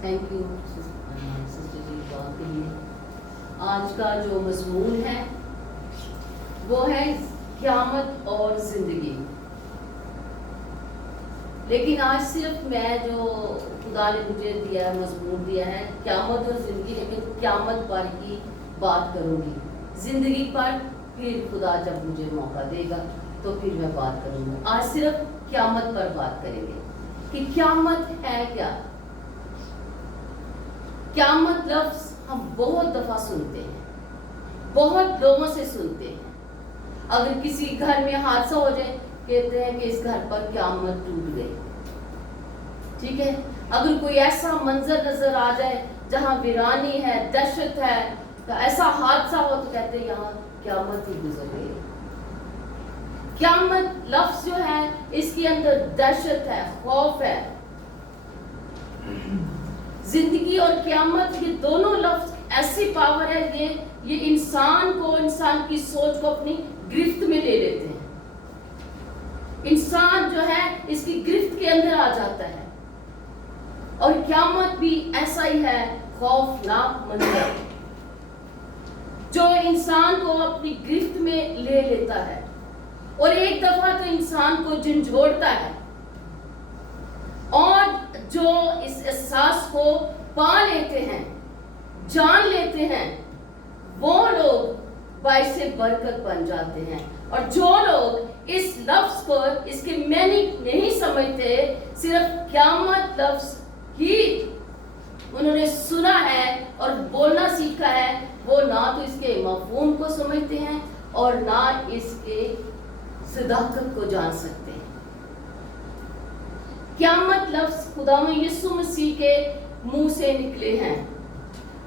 Thank you sister جی دعا کے لیے. آج کا جو مضمون ہے وہ ہے قیامت اور زندگی. لیکن آج صرف میں جو خدا نے مجھے دیا ہے مضمون دیا ہے قیامت اور زندگی، لیکن قیامت پر ہی بات کروں گی. زندگی پر پھر خدا جب مجھے موقع دے گا تو پھر میں بات کروں گا. آج صرف قیامت پر بات کریں گے کہ قیامت ہے کیا. قیامت لفظ ہم بہت دفعہ سنتے ہیں، بہت لوگوں سے سنتے ہیں. اگر کسی گھر میں حادثہ ہو جائے کہتے ہیں کہ اس گھر پر قیامت ٹوٹ گئی. ٹھیک ہے، اگر کوئی ایسا منظر نظر آ جائے جہاں ویرانی ہے، دہشت ہے، تو ایسا حادثہ ہو تو کہتے ہیں یہاں قیامت ہی گزر گئی. قیامت لفظ جو ہے اس کے اندر دہشت ہے، خوف ہے. زندگی اور قیامت یہ دونوں لفظ ایسی پاور ہے، یہ انسان کو، انسان کی سوچ کو اپنی گرفت میں لے لیتے ہیں. انسان جو ہے اس کی گرفت کے اندر آ جاتا ہے. اور قیامت بھی ایسا ہی ہے، خوفناک منظر جو انسان کو اپنی گرفت میں لے لیتا ہے اور ایک دفعہ تو انسان کو جھنجھوڑتا ہے. اور جو اس احساس کو پا لیتے ہیں، جان لیتے ہیں، وہ لوگ باعث برکت بن جاتے ہیں. اور جو لوگ اس لفظ کو، اس کے میننگ نہیں سمجھتے، صرف قیامت لفظ ہی انہوں نے سنا ہے اور بولنا سیکھا ہے، وہ نہ تو اس کے مفہوم کو سمجھتے ہیں اور نہ اس کے صداقت کو جان سکتے ہیں. قیامت لفظ خداوند یسوع مسیح کے منہ سے نکلے ہیں.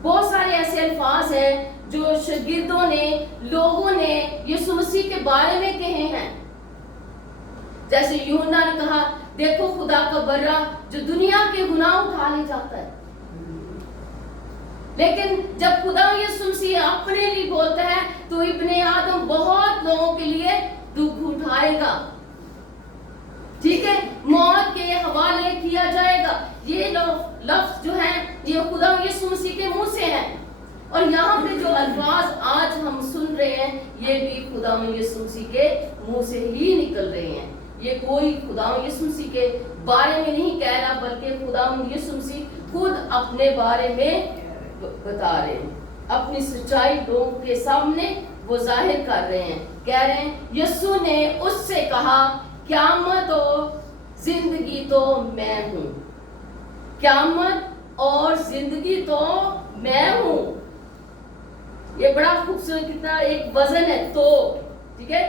بہت سارے ایسے الفاظ ہیں جو شاگردوں نے، لوگوں نے یسوع مسیح کے بارے میں کہے ہیں. جیسے یوحنا نے کہا دیکھو خدا کا برہ جو دنیا کے گناہ اٹھا لے جاتا ہے. لیکن جب خدا یسوع مسیح اپنے لیے بولتا ہے تو ابن آدم بہت لوگوں کے لیے دکھ اٹھائے گا. ٹھیک ہے، موت کے حوالے کیا جائے گا. یہ لفظ جو ہیں یہ خدا یسوع مسیح کے منہ سے ہیں. اور یہاں پہ جو الفاظ آج ہم سن رہے ہیں یہ بھی خدا یسوع مسیح کے منہ سے ہی نکل رہے ہیں. یہ کوئی خدا یسوع مسیح کے بارے میں نہیں کہہ رہا، بلکہ خدا یسوع مسیح خود اپنے بارے میں بتا رہے ہیں. اپنی سچائی لوگوں کے سامنے وہ ظاہر کر رہے ہیں. کہہ رہے ہیں یسوع نے اس سے کہا قیامت اور زندگی تو میں ہوں. قیامت اور زندگی تو میں ہوں. یہ بڑا خوبصورت کتنا ایک وزن ہے تو. ٹھیک ہے،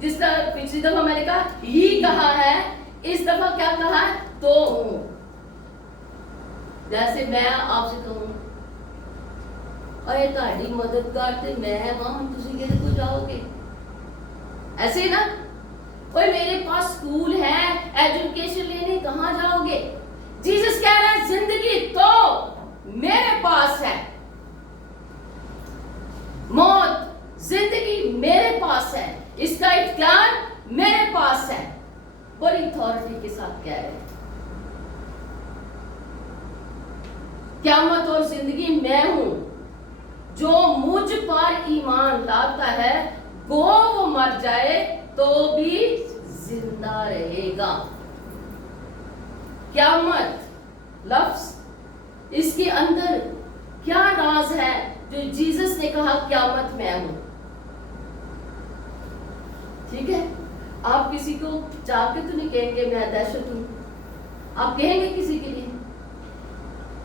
جس طرح پچھلی دفعہ میں نے کہا ہی کہا ہے، اس دفعہ کیا کہا ہے؟ تو ہوں. جیسے میں آپ سے کہوں اے تہاڈی مددگار تے میں ہاں، تسی کدے کو جاؤ گے؟ ایسے ہی نا. کوئی میرے پاس اسکول ہے، ایجوکیشن لینے کہاں جاؤ گے؟ جیسس کہہ رہا ہے زندگی تو میرے پاس ہے، موت زندگی میرے پاس ہے، اس کا اختیار میرے پاس ہے. بڑی اتھارٹی کے ساتھ کہہ رہے ہیں قیامت اور زندگی میں ہوں. جو مجھ پر ایمان لاتا ہے گو وہ مر جائے تو بھی زندہ رہے گا. قیامت لفظ اس کے اندر کیا راز ہے جو جیسس نے کہا قیامت میں ہوں. ٹھیک ہے، آپ کسی کو جا کے تو نہیں کہیں گے میں دہشت ہوں. آپ کہیں گے کسی کے لیے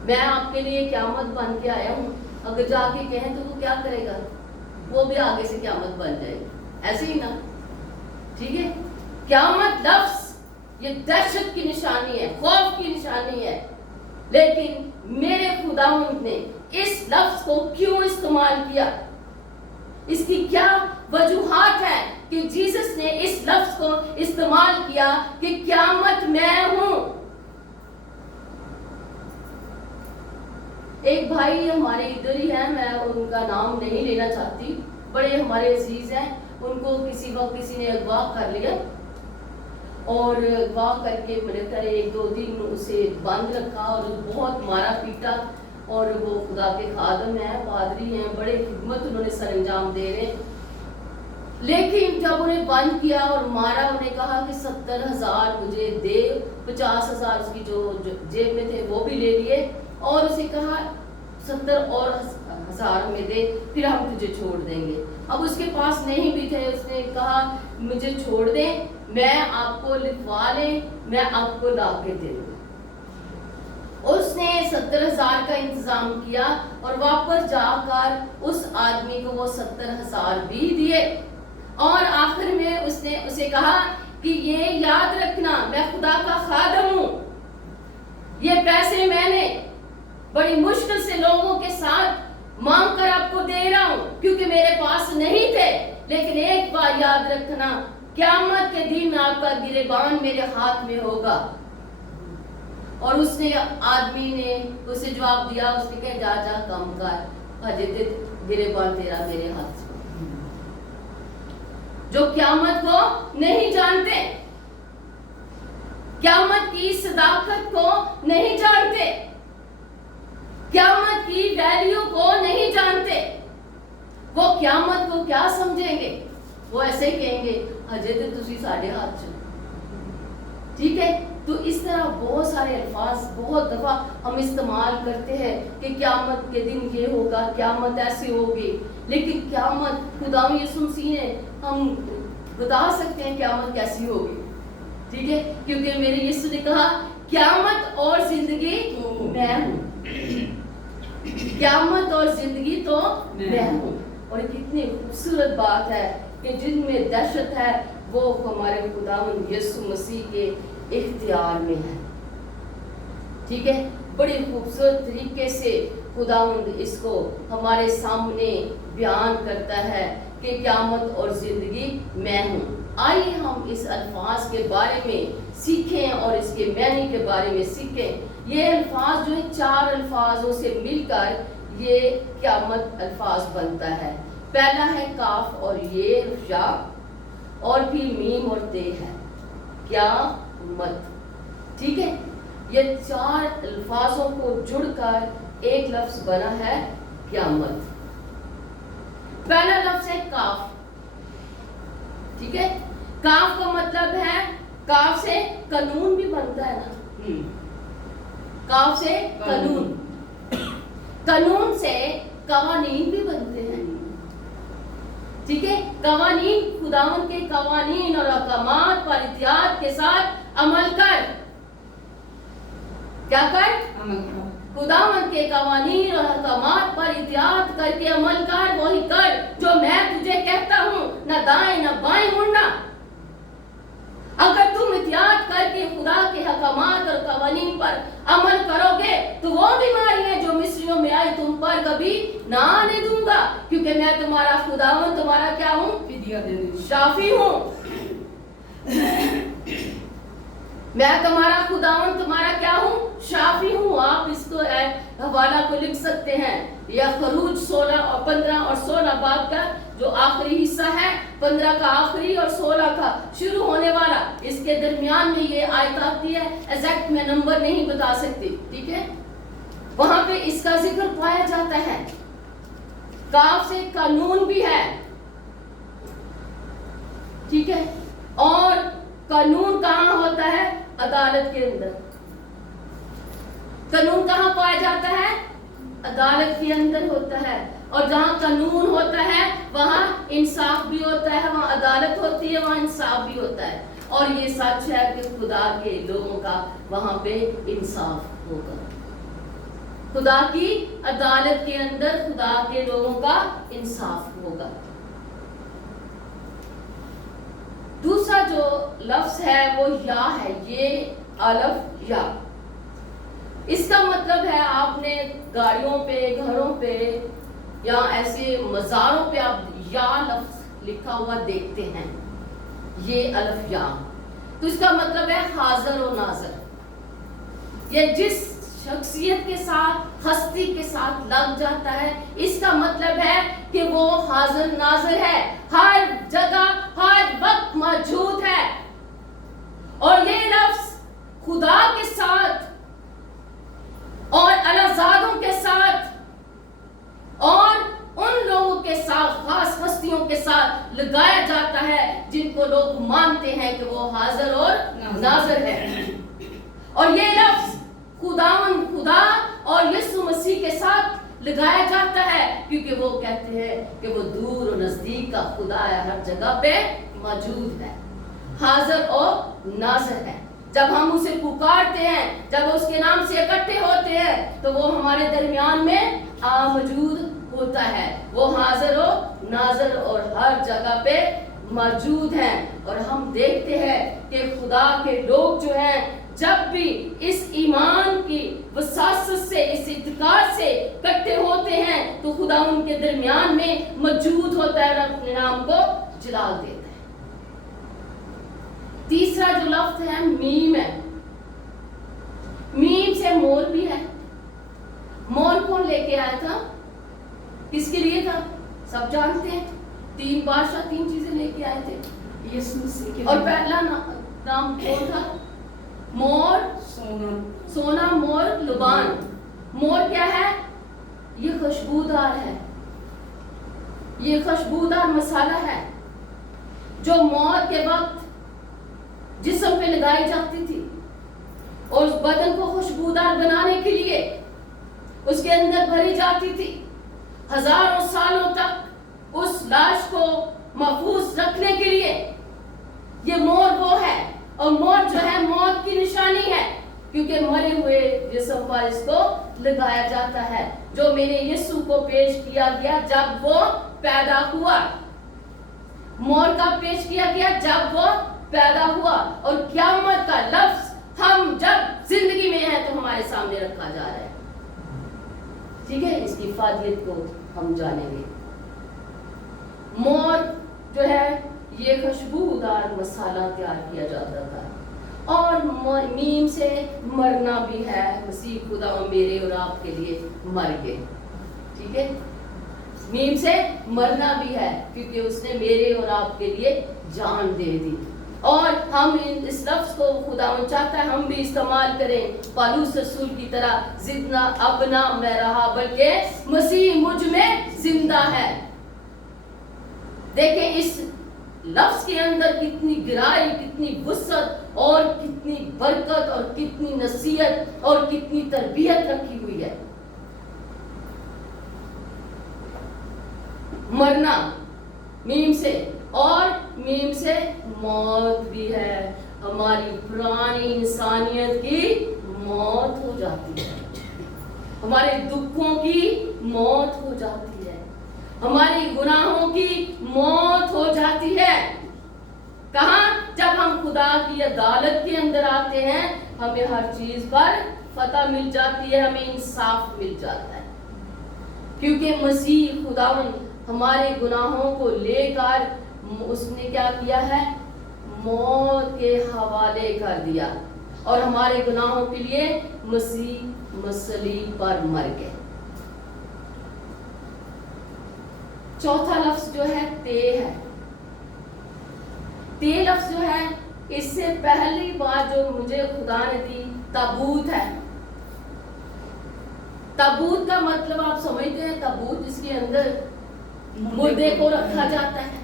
میں آپ کے لیے قیامت بن کے آیا ہوں؟ اگر جا کے کہیں تو وہ کیا کرے گا؟ وہ بھی آگے سے قیامت بن جائے گی. ایسے ہی نا. ٹھیک ہے، قیامت لفظ یہ دہشت کی نشانی ہے، خوف کی نشانی ہے. لیکن میرے خداوند نے اس لفظ کو کیوں استعمال کیا؟ اس کی کیا وجوہات ہے کہ جیسس نے اس لفظ کو استعمال کیا کہ قیامت میں ہوں؟ ایک بھائی ہمارے ادھر ہی ہیں، میں ان کا نام نہیں لینا چاہتی، بڑے ہمارے عزیز ہیں. ان کو کسی وقت کسی نے اغوا کر لیا اور اغوا کر کے میرے طرح 1-2 دن اسے بند رکھا اور بہت مارا پیٹا. اور وہ خدا کے خادم ہیں, پادری ہیں, بڑے خدمت انہوں نے سر انجام دے رہے. لیکن جب انہیں بند کیا اور مارا, انہیں کہا کہ 70,000 مجھے دے. 50,000 اس کی جو جیب میں تھے وہ بھی لے لیے, اور اسے کہا 70,000 ہمیں دے, پھر ہم تجھے چھوڑ دیں گے. اب اس کے پاس نہیں بھی تھے. اس نے کہا مجھے چھوڑ دیں, میں آپ کو لکھوا لیں, میں آپ کو لا کے دے دوں. اس نے 70,000 کا انتظام کیا اور واپس جا کر اس آدمی کو وہ 70,000 بھی دیے. اور آخر میں اس نے اسے کہا کہ یہ یاد رکھنا میں خدا کا خادم ہوں, یہ پیسے میں نے بڑی مشکل سے لوگوں کے ساتھ مانگ کر آپ کو دے رہا ہوں کیونکہ میرے پاس نہیں تھے. لیکن ایک بات یاد رکھنا, قیامت کے دن آپ کا گریبان میرے ہاتھ میں ہوگا. اور اس نے آدمی نے اسے جواب دیا, اس نے کہا جا کام کر, اجے گریبان تیرا میرے ہاتھ سے. جو قیامت کو نہیں جانتے, قیامت کی صداقت کو نہیں جانتے, قیامت کی ویلیو کو نہیں جانتے, وہ قیامت کو کیا سمجھیں گے؟ وہ ایسے کہیں گے اجے تو تسی ساڈے ہاتھ چ. ٹھیک ہے, تو اس طرح بہت سارے الفاظ بہت دفعہ ہم استعمال کرتے ہیں کہ قیامت کے دن یہ ہوگا, قیامت ایسی ہوگی. لیکن قیامت خدا یسوع مسیح نے ہم بتا سکتے ہیں قیامت کیسی ہوگی. ٹھیک ہے, کیونکہ میرے یسوع نے کہا قیامت اور زندگی میں ہوں, قیامت اور زندگی تو میں ہوں. اور کتنی خوبصورت بات ہے کہ جن میں دہشت ہے وہ ہمارے خداوند یسوع مسیح کے اختیار میں ہے. ٹھیک ہے, بڑی خوبصورت طریقے سے خداوند اس کو ہمارے سامنے بیان کرتا ہے کہ قیامت اور زندگی میں ہوں. آئیے ہم اس الفاظ کے بارے میں سیکھیں اور اس کے معنی کے بارے میں سیکھیں. یہ الفاظ جو ہے 4 الفاظوں سے مل کر یہ قیامت الفاظ بنتا ہے. پہلا ہے کاف اور یہ یا, اور پھر میم اور تے ہے قیامت. ٹھیک ہے, یہ 4 الفاظوں کو جڑ کر ایک لفظ بنا ہے قیامت. پہلا لفظ ہے کاف. ٹھیک ہے, کاف کا مطلب ہے, کاف سے قانون بھی بنتا ہے نا, کاف سے قانون, قانون سے قوانین بھی بنتے ہیں. ٹھیک ہے, قوانین, خداوند کے قوانین اور احکامات پر احتیاط کے ساتھ عمل کر. کیا کر؟ عمل کر. خداوند کے قوانین اور احکامات پر احتیاط کر کے عمل کر. وہی کر جو میں تجھے کہتا ہوں, نہ دائیں نہ بائیں مڑنا. اگر تم احتیاط کر کے خدا کے احکامات اور قوانین پر عمل کرو گے تو وہ بیماریاں جو مصریوں میں آئی تم پر کبھی نہ آنے دوں گا, کیونکہ میں تمہارا خداوند تمہارا کیا ہوں؟ فدیہ دینے شافی ہوں. میں تمہارا خداوند تمہارا کیا ہوں؟ شافی ہوں. آپ اس کو حوالہ کو لکھ سکتے ہیں, یا خروج 16 اور 15 اور 16 باب کا جو آخری حصہ ہے, 15 کا آخری اور 16 کا شروع ہونے والا, اس کے درمیان میں یہ آیت آتی ہے. ایگزیکٹ میں نمبر نہیں بتا سکتی. ٹھیک ہے, وہاں پہ اس کا ذکر پایا جاتا ہے. کاف سے قانون بھی ہے. ٹھیک ہے, اور قانون کہاں ہوتا ہے؟ عدالت کے اندر. قانون کہاں پایا جاتا ہے؟ عدالت کے اندر ہوتا ہے. اور جہاں قانون ہوتا ہے وہاں انصاف بھی ہوتا ہے, وہاں عدالت ہوتی ہے, وہاں انصاف بھی ہوتا ہے. اور یہ سچ ہے کہ خدا کے لوگوں کا وہاں پہ انصاف ہوگا. خدا کی عدالت کے اندر خدا کے لوگوں کا انصاف ہوگا. دوسرا جو لفظ ہے وہ یا ہے, یہ الف یا. اس کا مطلب ہے آپ نے گاڑیوں پہ, گھروں پہ یا ایسے مزاروں پہ آپ یا لفظ لکھا ہوا دیکھتے ہیں, یہ الف یا. تو اس کا مطلب ہے حاضر و ناظر. یہ جس شخصیت کے ساتھ, ہستی کے ساتھ لگ جاتا ہے, اس کا مطلب ہے کہ وہ حاضر ناظر ہے, ہر جگہ ہر وقت موجود ہے. और ये लफ्ज खुदा के साथ और अलाजादों के साथ और उन लोगों के साथ, खास हस्तियों के साथ लगाया जाता है जिनको लोग मानते हैं कि वो हाजिर और नाज़िर है। और ये लफ्ज खुदा और यीशु मसीह के साथ लगाया जाता है क्योंकि वो कहते हैं कि वो दूर और नजदीक का खुदा है, हर जगह पे मौजूद है, हाजिर और नाज़िर है। जब हम उसे पुकारते हैं, जब उसके नाम से इकट्ठे होते हैं, तो वो हमारे दरमियान में मौजूद होता है। वो हाजिर और नाज़िर और हर जगह पे मौजूद हैं। और हम देखते हैं कि खुदा के लोग जो हैं, जब भी इस ईमान की वसासत से, इस इत्तिकाद से इकट्ठे होते हैं, तो खुदा उनके दरमियान में मौजूद होता है और अपने नाम को जलाल देता है। तीसरा जो लफ्ज है मीम है। मीम से मोर भी है। मोर कौन लेके आया था, किसके लिए था, सब जानते हैं। 3 बादशाह 3 चीजें लेके आए थे यीशु मसीह के। और पहला नाम कौन था, मोर, सोना, मोर, लुबान। मोर क्या है, ये खुशबूदार है, ये खुशबूदार मसाला है जो मौत के वक्त जिस्म पे लगाई जाती थी और उस बदन को खुशबूदार बनाने के लिए उसके अंदर भरी जाती थी। हजारों सालों तक उस लाश को महफूज रखने के लिए ये मोर वो है। और मोर जो है मौत की निशानी है, क्योंकि मरे हुए जिस्म पर इसको लगाया जाता है, जो मेरे यीशु को पेश किया गया जब वो पैदा हुआ। मोर का पेश किया गया जब वो पैदा हुआ। और क़यामत का लफ्ज हम जब जिंदगी में हैं तो हमारे सामने रखा जा रहा है। ठीक है, इसकी फादियत को हम जानेंगे। मोर जो है ये खुशबूदार मसाला तैयार किया जाता था। और मीम से मरना भी है, मसीह खुदा मेरे और आपके लिए मर गए। ठीक है, मीम से मरना भी है क्योंकि उसने मेरे और आपके लिए जान दे दी। और हम इस लफ्ज को खुदा चाहता है हम भी इस्तेमाल करें पौलुस रसूल की तरह, जितना अब ना मैं रहा बल्कि मसीह मुझ में जिंदा है। देखें इस लफ्ज के अंदर कितनी गहराई, कितनी वुसअत और कितनी बरकत और कितनी नसीहत और कितनी तरबियत रखी हुई है। मरना मीम से, और मीम से मौत भी है। हमारी पुरानी इंसानियत की मौत हो जाती है, हमारे दुखों की मौत हो जाती है, हमारी गुनाहों की मौत हो जाती है। कहाँ, जब हम खुदा की अदालत के अंदर आते हैं, हमें हर चीज पर फतह मिल जाती है, हमें इंसाफ मिल जाता है, क्योंकि मसीह खुदावन हमारे गुनाहों को लेकर उसने क्या किया है, मौत के हवाले कर दिया और हमारे गुनाहों के लिए मसीह मसलीब पर मर गए। चौथा लफ्ज जो है ते है। ते लफ्ज जो है, इससे पहली बात जो मुझे खुदा ने दी ताबूत है। ताबूत का मतलब आप समझते हैं, ताबूत जिसके अंदर मुर्दे को रखा जाता है।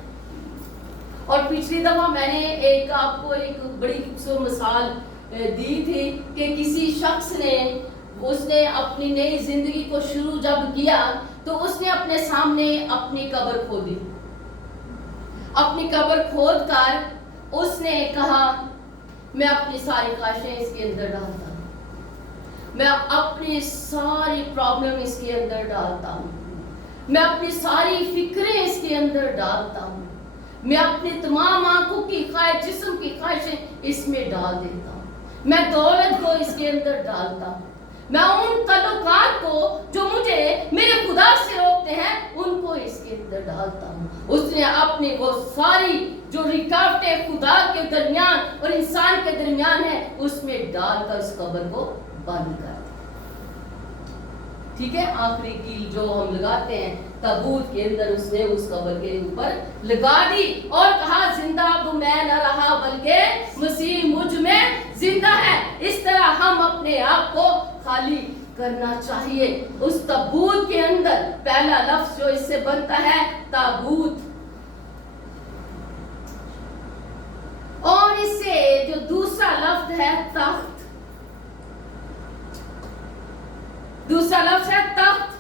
और पिछली दफा मैंने आपको एक बड़ी खूबसूरत मिसाल दी थी कि किसी शख्स ने, उसने अपनी नई जिंदगी को शुरू जब किया तो उसने अपने सामने अपनी कब्र खोदी। अपनी कब्र खोद कर उसने कहा, मैं अपनी सारी ख्वाहिशें इसके अंदर डालता हूँ, मैं अपनी सारी प्रॉब्लम इसके अंदर डालता हूँ, मैं अपनी सारी फिक्रें इसके अंदर डालता हूँ, मैं अपनी तमाम आंखों की ख्वाहिश, जिस्म की ख्वाहिशें इसमें डाल देता हूँ, मैं दौलत को इसके अंदर डालता हूँ, मैं उन तल्लुकात को जो मुझे मेरे खुदा से रोकते हैं उनको इसके अंदर डालता हूँ। उसने अपनी वो सारी जो रुकावटें खुदा के दरमियान और इंसान के दरमियान है उसमें डालकर उस कब्र को बंद कर दिया। ٹھیک ہے، آخری کیل جو ہم لگاتے ہیں تابوت کے اندر اس نے اس قبر کے اوپر لگا دی اور کہا زندہ اب میں نہ رہا بلکہ مسیح مجھ میں زندہ ہے۔ اس طرح ہم اپنے آپ کو خالی کرنا چاہیے۔ اس تابوت کے اندر پہلا لفظ جو اس سے بنتا ہے تابوت، اور اس سے جو دوسرا لفظ ہے تخت، دوسرا لفظ ہے تخت۔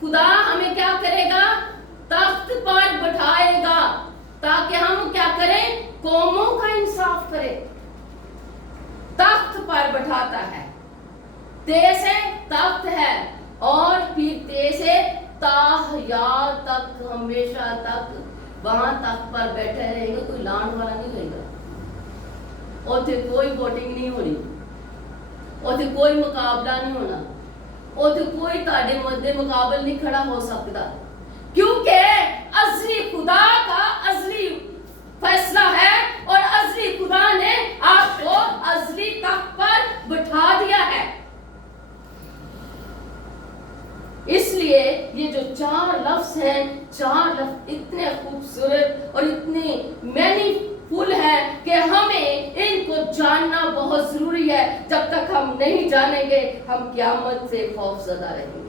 خدا ہمیں کیا کرے گا؟ تخت پر بٹھائے گا تاکہ ہم کیا کریں؟ قوموں کا انصاف کریں۔ تخت پر بٹھاتا ہے، تے سے تخت ہے، اور پھر تے سے تا حیات تک، ہمیشہ تک وہاں تخت پر بیٹھے رہیں گے، کوئی لانڈ والا نہیں رہے گا، اور پھر کوئی ووٹنگ نہیں ہونی، اور پھر کوئی مقابلہ نہیں ہونا، اور تو کوئی تاڑے مدے مقابل نہیں کھڑا ہو سکتا، کیونکہ ازلی خدا کا ازلی فیصلہ ہے، اور ازلی خدا نے آپ کو ازلی تخت پر بٹھا دیا ہے۔ اس لیے یہ جو چار لفظ ہیں، چار لفظ اتنے خوبصورت اور اتنے مینی فل ہے کہ ہمیں ان کو جاننا بہت ضروری ہے۔ جب تک ہم نہیں جانیں گے ہم قیامت سے خوف زدہ رہیں گے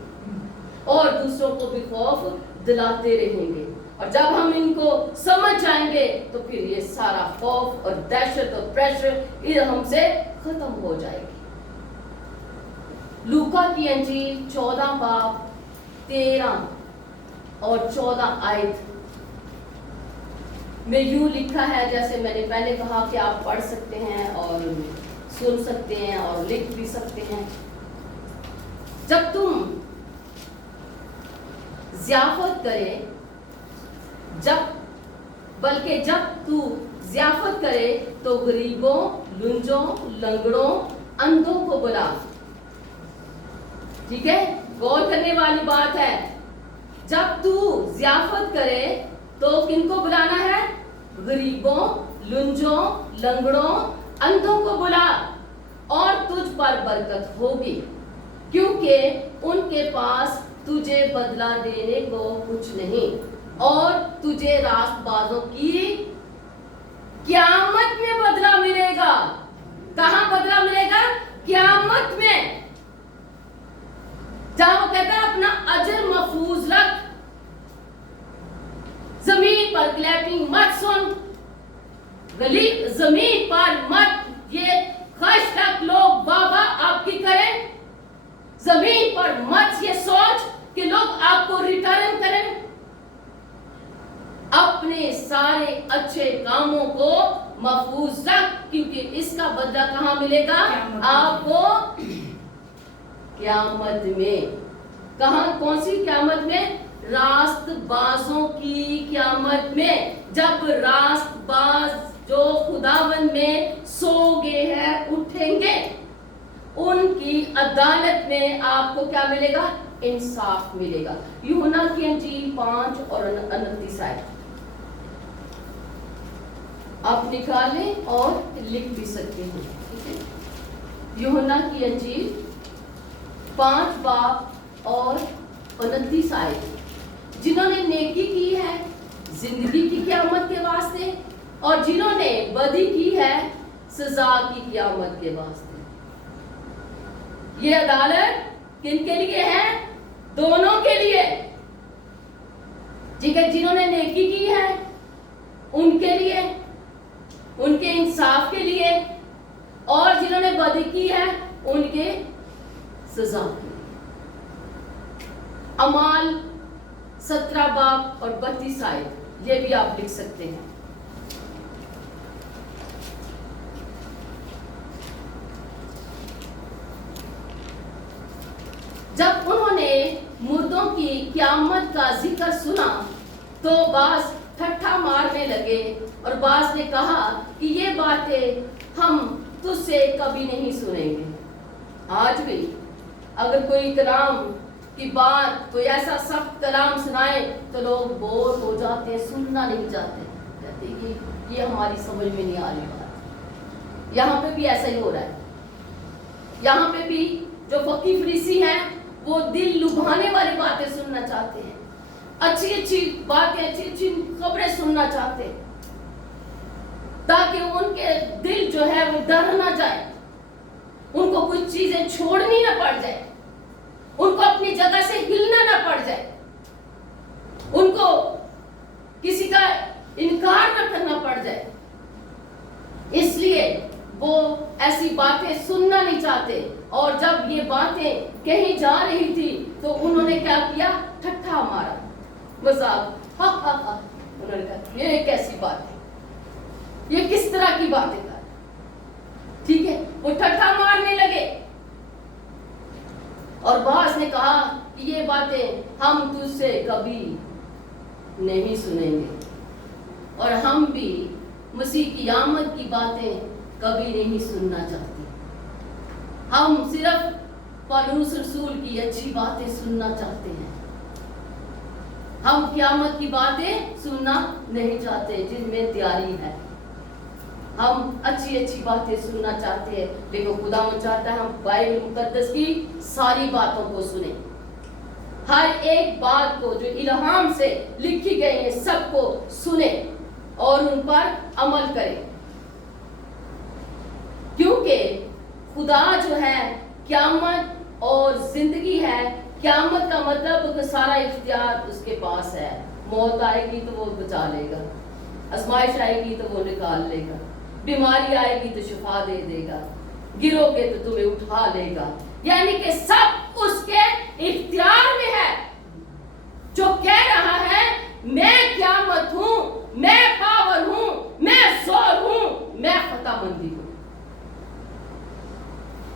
اور دوسروں کو بھی خوف دلاتے رہیں گے، اور جب ہم ان کو سمجھ جائیں گے تو پھر یہ سارا خوف اور دہشت اور پریشر یہ ہم سے ختم ہو جائے گی۔ لوکا کی انجیل 14 باب 13 اور 14 آیت میں یوں لکھا ہے، جیسے میں نے پہلے کہا کہ آپ پڑھ سکتے ہیں اور سن سکتے ہیں اور لکھ بھی سکتے ہیں۔ جب تم ضیافت کرے، بلکہ جب تو ضیافت کرے تو غریبوں، لنجوں، لنگڑوں، اندھوں کو بلا۔ ٹھیک ہے، غور کرنے والی بات ہے۔ جب تو ضیافت کرے تو کن کو بلانا ہے؟ غریبوں، لنجوں، لنگڑوں، اندھوں کو بلا، اور تجھ پر برکت ہوگی، کیونکہ ان کے پاس تجھے بدلہ دینے کو کچھ نہیں، اور تجھے راست بازوں کی قیامت میں بدلہ ملے گا۔ کہاں بدلہ ملے گا؟ قیامت میں، جہاں وہ کہتا ہے اپنا اجر محفوظ رکھ، زمین پر کلیپنگ مت سن، زمین پر مت یہ خواہش تک لوگ بابا آپ کی کریں، زمین پر مت یہ سوچ کہ لوگ آپ کو ریٹرن کریں۔ اپنے سارے اچھے کاموں کو محفوظ رکھ، کیونکہ اس کا بدلہ کہاں ملے گا آپ کو؟ قیامت میں۔ کہاں؟ کون سی قیامت میں؟ راست بازوں کی قیامت میں، جب راست باز جو خداوند میں سو گئے ہیں اٹھیں گے، ان کی عدالت میں آپ کو کیا ملے گا؟ انصاف ملے گا۔ یوحنا کی انجیل 5 اور 29 آیت آپ نکالیں اور لکھ بھی سکتے ہیں، ٹھیک ہے؟ یوحنا کی انجیل 5 باب اور 29 آیت۔ جنہوں نے نیکی کی ہے زندگی کی قیامت کے واسطے، اور جنہوں نے بدی کی ہے سزا کی قیامت کے واسطے۔ یہ عدالت کن کے لیے ہے؟ دونوں کے لیے، ٹھیک ہے؟ جنہوں نے نیکی کی ہے ان کے لیے، ان کے انصاف کے لیے، اور جنہوں نے بدی کی ہے ان کے سزا کے لیے۔ اعمال 17 باب اور 32 آیت یہ بھی آپ لکھ سکتے ہیں۔ جب انہوں نے مردوں کی قیامت کا ذکر سنا تو بعض ٹھٹھا مارنے لگے، اور بعض نے کہا کہ یہ باتیں ہم تجھ سے کبھی نہیں سنیں گے۔ آج بھی اگر کوئی کلام کی بات، کوئی ایسا سخت کلام سنائے تو لوگ بور ہو جاتے ہیں، سننا نہیں چاہتے، کہتے ہیں کہ یہ ہماری سمجھ میں نہیں آ رہی بات۔ یہاں پہ بھی ایسا ہی ہو رہا ہے۔ یہاں پہ بھی جو فقی فریسی ہیں वो दिल लुभाने वाली बातें सुनना चाहते हैं, अच्छी अच्छी बातें, अच्छी अच्छी खबरें सुनना चाहते हैं, ताकि उनके दिल जो है वो डर ना जाए, उनको कुछ चीजें छोड़नी ना पड़ जाए, उनको अपनी जगह से हिलना ना पड़ जाए, उनको किसी का इनकार ना करना पड़ जाए। इसलिए वो ऐसी बातें सुनना नहीं चाहते। और जब ये बातें कहीं जा रही थी तो उन्होंने क्या किया? ठट्ठा मारा, मजाक, हा हा हा। उन्होंने कहा ये कैसी बात है, ये किस तरह की बातें कर, ठीक है, वो ठट्ठा मारने लगे। और बास ने कहा कि ये बातें हम तुझसे कभी नहीं सुनेंगे, और हम भी मसीह की आमद की बातें कभी नहीं सुनना चाहते। हम सिर्फ पौलुस रसूल की अच्छी बातें सुनना चाहते हैं, हम क़यामत की बातें सुनना नहीं चाहते जिनमें तैयारी है। हम अच्छी अच्छी बातें सुनना चाहते हैं, लेकिन खुदावंद चाहता है हम बाइबल मुकद्दस की सारी बातों को सुने, हर एक बात को जो इल्हाम से लिखी गई है सबको सुने और उन पर अमल करें। क्योंकि खुदा जो है क़यामत और जिंदगी है। क़यामत का मतलब कि सारा इख्तियार उसके पास है। मौत आएगी तो वो बचा लेगा, आजमाइश आएगी तो वो निकाल लेगा, बीमारी आएगी तो शिफा दे देगा, गिरोगे तो तुम्हें उठा लेगा। यानी कि सब उसके इख्तियार में है। जो कह रहा है मैं क़यामत हूं, मैं पावर हूं, मैं ज़ोर हूं, मैं फतामंदी हूं,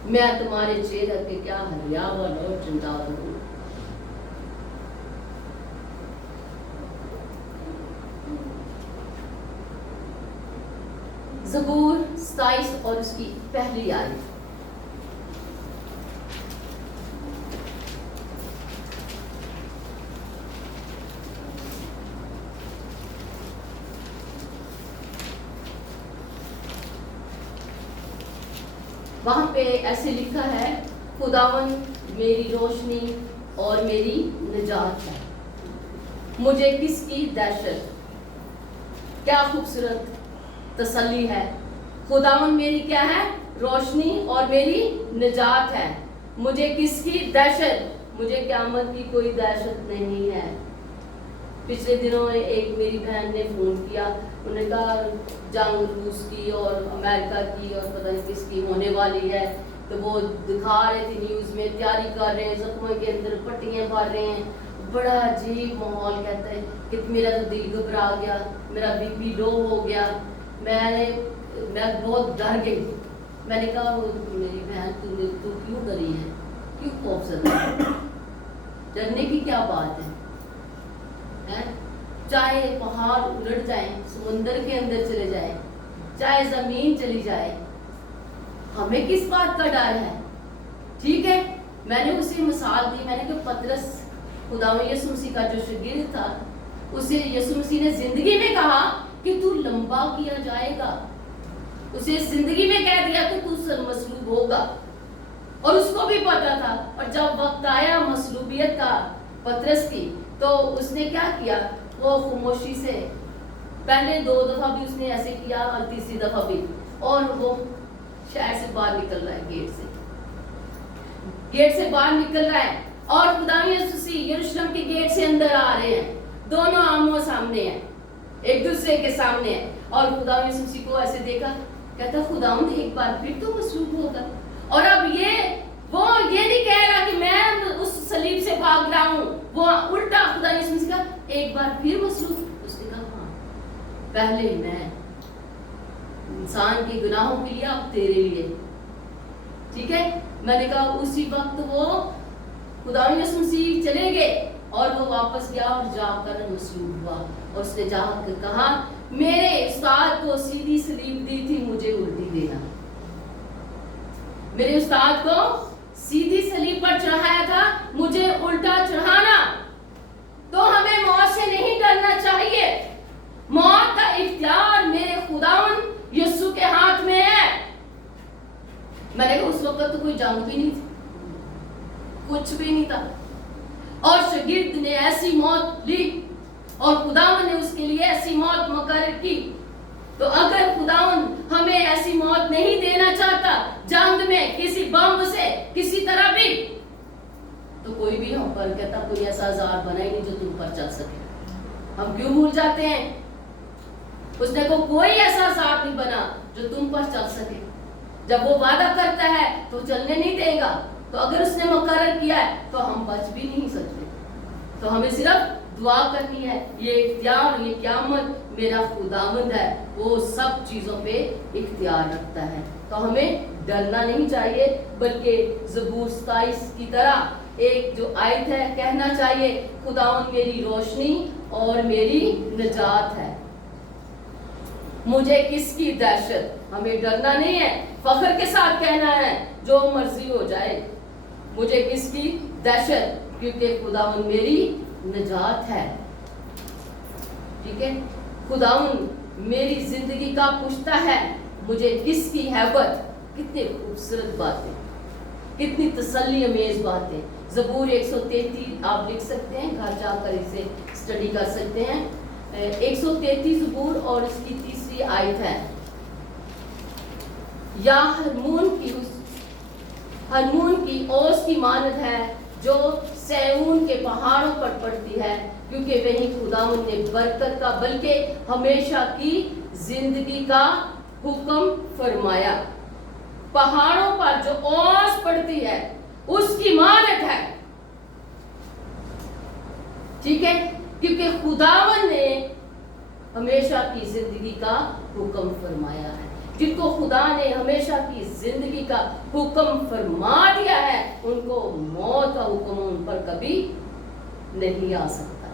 मैं तुम्हारे चेहरे के क्या हरियावल और चिंतावल हूं। ज़बूर 27 और उसकी पहली आयत। वहां पे ऐसे लिखा है, खुदावंद मेरी रोशनी और मेरी निजात है, मुझे किसकी दहशत। क्या खूबसूरत तसल्ली है। खुदावंद मेरी क्या है? रोशनी और मेरी निजात है, मुझे किसकी दहशत, मुझे क़यामत की कोई दहशत नहीं है। पिछले दिनों एक मेरी बहन ने फ़ोन किया, उन्होंने कहा जंग रूस की और अमेरिका की और पता नहीं किसकी होने वाली है, तो वो दिखा रहे थे न्यूज़ में, तैयारी कर रहे हैं, जख्मों के अंदर पट्टियाँ भर रहे हैं, बड़ा अजीब माहौल। कहता है कि मेरा तो दिल घबरा गया, मेरा बीपी लो हो गया, मैं बहुत डर गई। मैंने कहा मेरी बहन तू क्यों डरी है, क्यों खौफजदा है, डरने की क्या बात है? चाहे पहाड़ उलट जाए, समुंदर के अंदर चले जाए, चाहे जमीन चली जाए, हमें किस बात का डर है? ठीक है, मैंने उसे मिसाल दी। मैंने कहा पतरस खुदावंद यीशु मसीह का जो शागिर्द था, उसे यीशु मसीह ने जिंदगी में कहा कि तू लंबा किया जाएगा, उसे जिंदगी में कह दिया कि तू मसलूब होगा, और उसको भी पता था। और जब वक्त आया मसलूबियत का पतरस की, तो उसने क्या किया? वो खामोशी से, पहले 2 दफा भी उसने ऐसे किया और तीसरी दफा भी, और वो शहर से बाहर निकल रहा है, गेट से बाहर निकल रहा है, और खुदावंद यीशु मसीह यरूशलेम के गेट से अंदर आ रहे हैं, दोनों आमो सामने हैं, एक दूसरे के सामने है। और खुदावंद यीशु मसीह को ऐसे देखा, कहता खुदावंद एक बार फिर तो मसलूब होगा। और अब वो ये नहीं कह रहा कि मैं उस सलीब से भाग रहा हूँ, वो उल्टा खुदा यीशु मसीह का एक बार फिर मसलूब। उसने कहा हाँ, पहले मैं इंसान के गुनाहों के लिए, अब तेरे लिए, ठीक है। मैंने कहा उसी वक्त वो खुदावंद यीशु मसीह चले गए और वो वापस गया और जाकर मसलूब हुआ। और उसने जाकर कहा मेरे उस्ताद को सीधी सलीब दी थी, मुझे उल्टी देना। मेरे उस्ताद को सीधी सलीब पर चढ़ाया था, मुझे उल्टा चढ़ाना। तो हमें मौत से नहीं डरना चाहिए। मौत का इख्तियार मेरे खुदावंद यीशु के हाथ में है। मैंने कहा उस वक्त तो कोई जंग भी नहीं थी, कुछ भी नहीं था, और शागिर्द ने ऐसी मौत ली और खुदावन ने उसके लिए ऐसी मौत मुकर्रर की। तो अगर खुदावन हमें ऐसी मौत नहीं देना चाहता, जंग में किसी बम से किसी तरह भी, तो कोई भी हम पर कहता कोई ऐसा औजार बना ही नहीं जो तुम पर चल सके। हम क्यों भूल जाते हैं? उसने को कोई ऐसा औजार नहीं बना जो तुम पर चल सके। जब वो वादा करता है तो चलने नहीं देगा, तो अगर उसने मुकर्रर किया है तो हम बच भी नहीं सकते। तो हमें सिर्फ दुआ करनी है, ये इख्तियार, ये क़यामत मेरा खुदावंद है, वो सब चीज़ों पे इख्तियार रखता है। तो हमें डरना नहीं चाहिए, बल्कि ज़बूर 27 की तरह एक जो आयत है कहना चाहिए, खुदावंद मेरी रोशनी और मेरी निजात है, मुझे किसकी दहशत। हमें डरना नहीं है, फख्र के साथ कहना है जो मर्जी हो जाए, मुझे किसकी दहशत, क्योंकि खुदावंद मेरी निजात है। ठीक है, खुदावंद मेरी जिंदगी का पुश्ता है, मुझे किसकी हैबत। कितनी खूबसूरत बातें, कितनी तसल्ली अमेज बातें। ज़बूर 133 आप लिख सकते हैं, घर जाकर इसे स्टडी कर सकते हैं। 133 ज़बूर और इसकी 3री आयत है, या हरमून की ओस की मानद है जो सैऊन के पहाड़ों पर पड़ती है, क्योंकि वही खुदावंद ने बरकत का बल्कि हमेशा की जिंदगी का हुक्म फरमाया। पहाड़ों पर जो ओस पड़ती है उसकी मानद है। ठीक है, क्योंकि खुदावंद ने हमेशा की जिंदगी का हुक्म फरमाया है। जिनको खुदा ने हमेशा की जिंदगी का हुक्म फरमा दिया है, उनको मौत का हुक्म उन पर कभी नहीं आ सकता,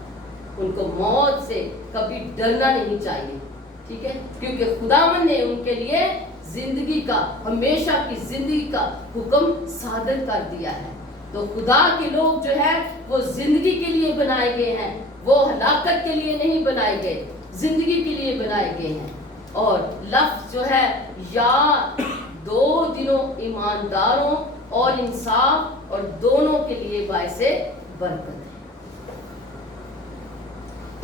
उनको मौत से कभी डरना नहीं चाहिए। ठीक है, क्योंकि खुदावंद ने उनके लिए जिंदगी का, हमेशा की जिंदगी का हुक्म सादर कर दिया है। तो खुदा के लोग जो है वो जिंदगी के लिए बनाए गए हैं, वो हलाकत के लिए नहीं बनाए गए, जिंदगी के लिए बनाए गए हैं। और लफ्ज जो है या 2 दिनों ईमानदारों और इंसाफ और दोनों के लिए बाइसे बरकत है।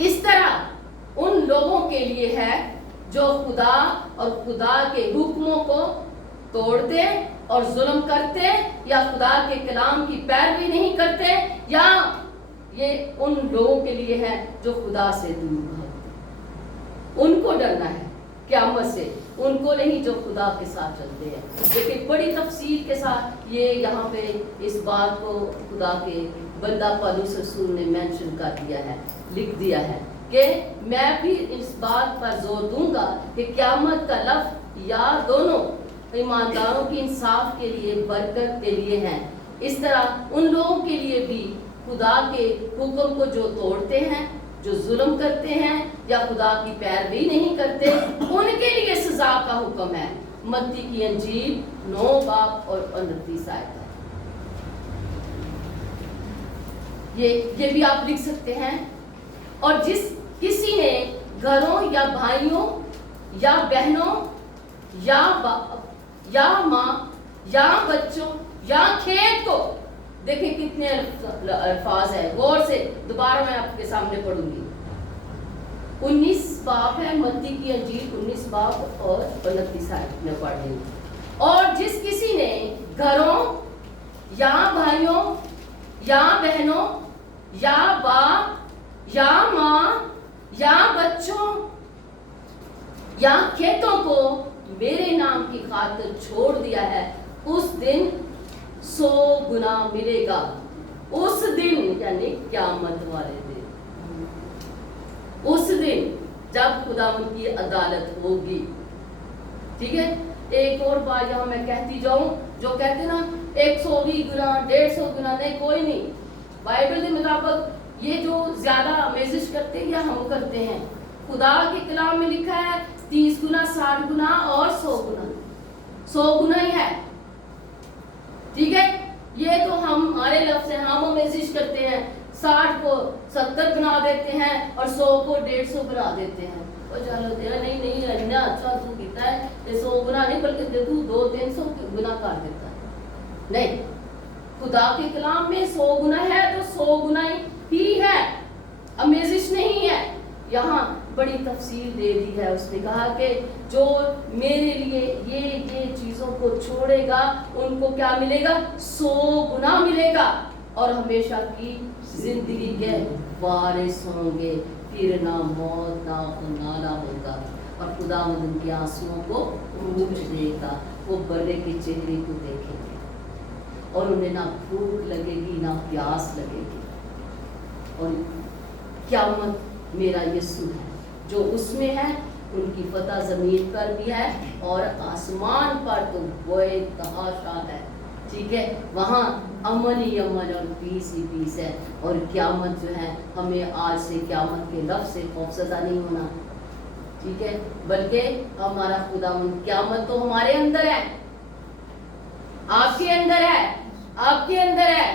इस तरह उन लोगों के लिए है जो खुदा और खुदा के हुक्मों को तोड़ते और जुल्म करते, या खुदा के कलाम की पैरवी नहीं करते, या ये उन लोगों के लिए है जो खुदा से दूर भागते। उनको डरना है क़यामत से, उनको नहीं जो खुदा के साथ चलते हैं। लेकिन बड़ी तफसील के साथ ये यहाँ पे इस बात को खुदा के बंदा पौलुस रसूल ने मेंशन कर दिया है, लिख दिया है कि मैं भी इस बात पर जोर दूंगा कि क़यामत का लफ्ज़ या दोनों ईमानदारों की इंसाफ के लिए, बरकत के लिए हैं। इस तरह उन लोगों के लिए भी खुदा के हुक्म को जो तोड़ते हैं, जो जुल्म करते हैं या खुदा की पैरवी नहीं करते, उनके लिए सजा का हुक्म है। मत्ती की अंजील 9 बाब और 29 आयत है। ये भी आप लिख सकते हैं। और जिस किसी ने घरों या भाइयों या बहनों या माँ या बच्चों या खेत को, देखिए कितने अल्फाज है, गौर से दोबारा मैं आपके सामने पढ़ूंगी। 19 बाब है मत्ती की अंजील, 19 बाब और 29 आयत में पढ़ रही हूँ। और जिस किसी ने घरों या भाइयों या बहनों या बाप या माँ या बच्चों या खेतों को मेरे नाम की खातिर छोड़ दिया है, उस दिन 100 गुना मिलेगा। उस दिन यानी क़यामत वाले दिन, उस दिन जब खुदावंद की अदालत होगी। ठीक है, एक और बात यहाँ मैं कहती जाऊं, जो कहते ना 120 गुना 150 गुना, नहीं, कोई नहीं। बाइबल के मुताबिक ये जो ज्यादा मेजिश करते हैं या हम करते हैं, खुदा के कलाम में लिखा है 30 गुना 60 गुना और 100 गुना, 100 गुना ही है। ठीक है, ये तो हमारे लफ्ज़ हैं, हम मेजिश करते हैं, 60 को 70 बना देते हैं और 100 को 150 बना देते हैं। और चलो तेरा नहीं इतना अच्छा तू कहता है 100 गुना नहीं, बल्कि तू 200-300 गुना कर देता है। नहीं, खुदा के कलाम में 100 गुना है तो 100 गुना ही है, अमेजिश नहीं है। यहाँ बड़ी तफसील दे दी है, उसने कहा कि जो मेरे लिए ये चीज़ों को छोड़ेगा उनको क्या मिलेगा, 100 गुना मिलेगा और हमेशा की जिंदगी के वारिस होंगे, फिर ना मौत ना खुनाना होगा और खुदा उनके आंसुओं को पूछ देगा। वो बड़े के चेहरे को देखेंगे और उन्हें ना भूख लगेगी ना प्यास लगेगी। और क़यामत मेरा यीशु है, जो उसमें है उनकी फतह ज़मीन पर भी है और आसमान पर तो वो तमाशा है। ठीक है, वहाँ अमन ही अमन और पीस ही पीस है। और क़यामत जो है, हमें आज से क़यामत के लफ्ज़ से खौफज़दा नहीं होना, ठीक है, बल्कि हमारा खुदावंद, क़यामत तो हमारे अंदर है, आपके अंदर है, आपके अंदर है।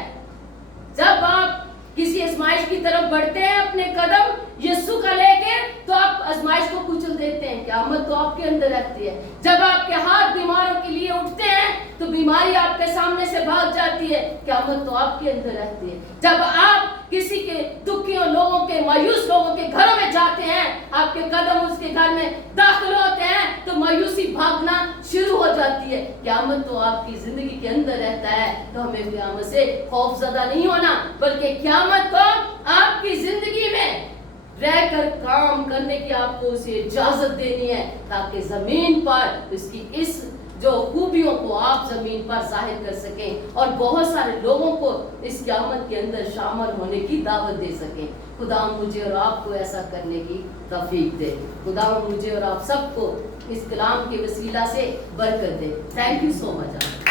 जब आप किसी आजमाइश की तरफ बढ़ते हैं अपने कदम यीशु का लेके, तो आप आजमाइश को कुचल देते हैं, क़यामत तो आपके अंदर रहती है। जब आपके हाथ बीमारों के लिए उठते हैं तो बीमारी आपके सामने से भाग जाती है, क़यामत तो आपके अंदर रहती है। जब आप किसी के दुखियों लोगों के, मायूस लोगों के घरों में जाते हैं, आपके कदम उसके घर में दाखिल होते हैं तो मायूसी भागना शुरू हो जाती है। क़यामत तो आपकी जिंदगी के अंदर रहता है, तो हमें क़यामत से खौफज़दा नहीं होना, बल्कि क़यामत को आपकी जिंदगी में रहकर काम करने की आपको उसे इजाजत देनी है, ताकि जमीन पर इसकी इस जो खूबियों को आप जमीन पर जाहिर कर सकें और बहुत सारे लोगों को इस क़यामत के अंदर शामिल होने की दावत दे सकें। खुदा मुझे और आपको ऐसा करने की तौफीक दे। खुदा मुझे और आप सबको इस कलाम के वसीला से बरकत दे। Thank you so much.